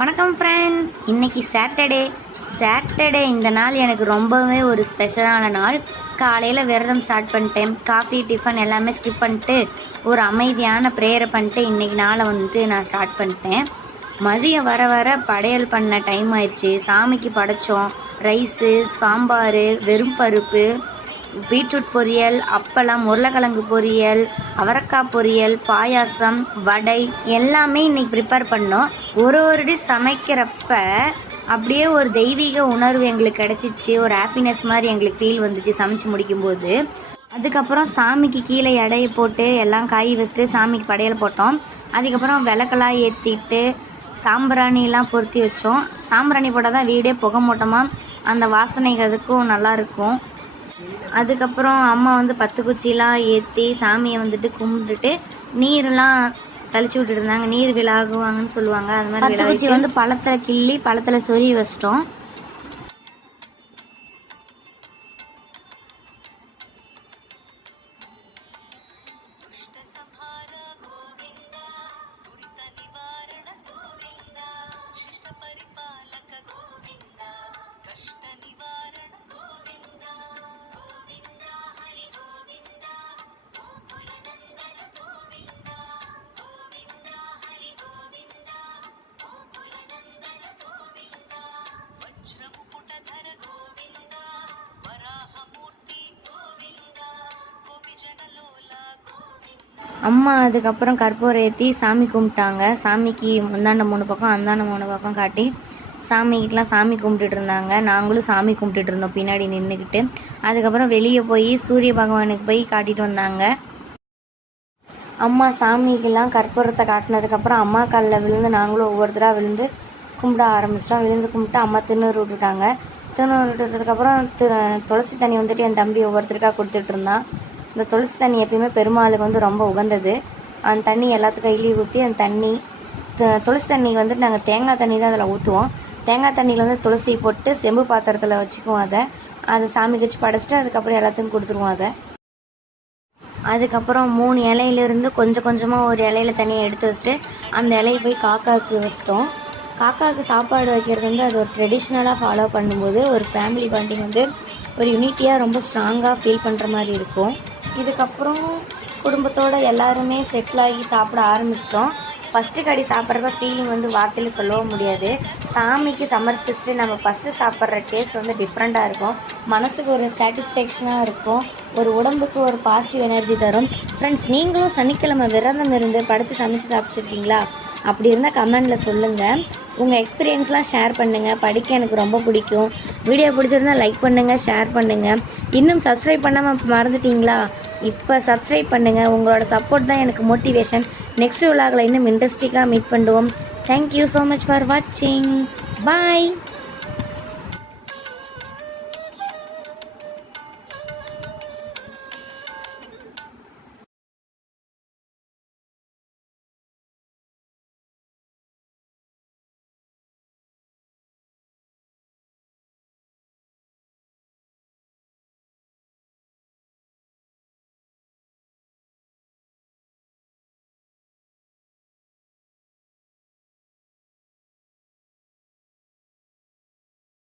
வணக்கம் ஃப்ரெண்ட்ஸ், இன்றைக்கி சாட்டர்டே இந்த நாள் எனக்கு ரொம்பவே ஒரு ஸ்பெஷலான நாள். காலையில் விரதம் ஸ்டார்ட் பண்ணிட்டேன். காஃபி டிஃபன் எல்லாமே ஸ்கிப் பண்ணிட்டு ஒரு அமைதியான ப்ரேயரை பண்ணிட்டு இன்றைக்கி நாளை நான் ஸ்டார்ட் பண்ணிட்டேன். மதியம் வர வர படையல் பண்ண டைம் ஆயிடுச்சு. சாமிக்கு படைச்சோம். ரைஸு, சாம்பார், வெறும் பருப்பு, பீட்ரூட் பொரியல், அப்பளம், உருளைக்கிழங்கு பொரியல், அவரைக்காய் பொரியல், பாயாசம், வடை எல்லாமே இன்றைக்கி ப்ரிப்பேர் பண்ணோம். ஒரு டிஷ் சமைக்கிறப்ப அப்படியே ஒரு தெய்வீக உணர்வு எங்களுக்கு கிடச்சிச்சு. ஒரு ஹாப்பினஸ் மாதிரி எங்களுக்கு ஃபீல் வந்துச்சு சமைச்சு முடிக்கும்போது. அதுக்கப்புறம் சாமிக்கு கீழே எடையை போட்டு எல்லாம் காய் வச்சுட்டு சாமிக்கு படையல் போட்டோம். அதுக்கப்புறம் விளக்கெல்லாம் ஏற்றிட்டு சாம்பிராணிலாம் பொருத்தி வச்சோம். சாம்பிராணி போட்டால் தான் வீடே புகை மூட்டமாக அந்த வாசனைக்கிறதுக்கும் நல்லாயிருக்கும். அதுக்கப்புறம் அம்மா 10 குச்சிலாம் ஏற்றி சாமியை கும்பிட்டுட்டு நீரெலாம் தெளிச்சு விட்டுட்டு இருந்தாங்க. நீர் விலாகுவாங்கன்னு சொல்லுவாங்க. அது மாதிரி 10 குச்சி பழத்தில் கிள்ளி பழத்தில் சொருகி வச்சிட்டோம். அம்மா அதுக்கப்புறம் கற்பூரம் ஏற்றி சாமி கும்பிட்டாங்க. சாமிக்கு முந்தாண்ட 3 பக்கம் அந்தாண்ட 3 பக்கம் காட்டி சாமிக்கிட்டலாம் சாமி கும்பிட்டுட்டு இருந்தாங்க. நாங்களும் சாமி கும்பிட்டுட்டு இருந்தோம் பின்னாடி நின்றுக்கிட்டு. அதுக்கப்புறம் வெளியே போய் சூரிய பகவானுக்கு போய் காட்டிட்டு வந்தாங்க. அம்மா சாமிக்கெல்லாம் கற்பூரத்தை காட்டினதுக்கப்புறம் அம்மா காலில் விழுந்து நாங்களும் ஒவ்வொருத்தராக விழுந்து கும்பிட ஆரம்பிச்சிட்டோம். விழுந்து கும்பிட்டு அம்மா திருநூறு விட்டுட்டாங்க. திருநூறு விட்டதுக்கப்புறம் துளசி தண்ணி என் தம்பி ஒவ்வொருத்தருக்காக கொடுத்துட்டு இருந்தான். இந்த துளசி தண்ணி எப்பயுமே பெருமாளுக்கு ரொம்ப உகந்தது. அந்த தண்ணி எல்லாத்துக்கும் கையிலையும் ஊற்றி அந்த தண்ணி துளசி தண்ணிக்கு நாங்கள் தேங்காய் தண்ணி தான் அதில் ஊற்றுவோம். தேங்காய் தண்ணியில் துளசி போட்டு செம்பு பாத்திரத்தில் வச்சுக்குவோம். அதை சாமிக்கு வச்சு படைச்சிட்டு அதுக்கப்புறம் எல்லாத்துக்கும் கொடுத்துருவோம். அதுக்கப்புறம் 3 இலையிலேருந்து கொஞ்சம் கொஞ்சமாக ஒரு இலையில தண்ணியை எடுத்து வச்சுட்டு அந்த இலையை போய் காக்காவுக்கு வச்சிட்டோம். காக்காவுக்கு சாப்பாடு வைக்கிறது அது ஒரு ட்ரெடிஷ்னலாக ஃபாலோ பண்ணும்போது ஒரு ஃபேமிலி பாண்டிங் ஒரு யூனிட்டியாக ரொம்ப ஸ்ட்ராங்காக ஃபீல் பண்ணுற மாதிரி இருக்கும். இதுக்கப்புறம் குடும்பத்தோடு எல்லாருமே செட்டில் ஆகி சாப்பிட ஆரம்பிச்சிட்டோம். ஃபஸ்ட்டு கடி சாப்பிட்றப்ப ஃபீலிங் வார்த்தையில் சொல்லவும் முடியாது. சாமிக்கு சமர்ப்பிச்சுட்டு நம்ம ஃபஸ்ட்டு சாப்பிட்ற டேஸ்ட் டிஃப்ரெண்ட்டாக இருக்கும். மனசுக்கு ஒரு சாட்டிஸ்ஃபேக்ஷனாக இருக்கும். ஒரு உடம்புக்கு ஒரு பாசிட்டிவ் எனர்ஜி தரும். ஃப்ரெண்ட்ஸ், நீங்களும் சனிக்கிழமை விரதம் இருந்து படைத்து சமைச்சு சாப்பிட்ருக்கீங்களா? அப்படி இருந்தால் கமெண்டில் சொல்லுங்கள். உங்கள் எக்ஸ்பீரியன்ஸ்லாம் ஷேர் பண்ணுங்கள். படிக்க எனக்கு ரொம்ப பிடிக்கும். வீடியோ பிடிச்சிருந்தால் லைக் பண்ணுங்கள், ஷேர் பண்ணுங்கள். இன்னும் சப்ஸ்கிரைப் பண்ணாமல் மறந்துட்டீங்களா? இப்போ சப்ஸ்கிரைப் பண்ணுங்கள். உங்களோட சப்போர்ட் தான் எனக்கு மோட்டிவேஷன். நெக்ஸ்ட் விலாகில் இன்னும் இன்ட்ரெஸ்டிங்காக மீட் பண்ணுவோம். தேங்க்யூ ஸோ மச் ஃபார் வாட்சிங். பாய்.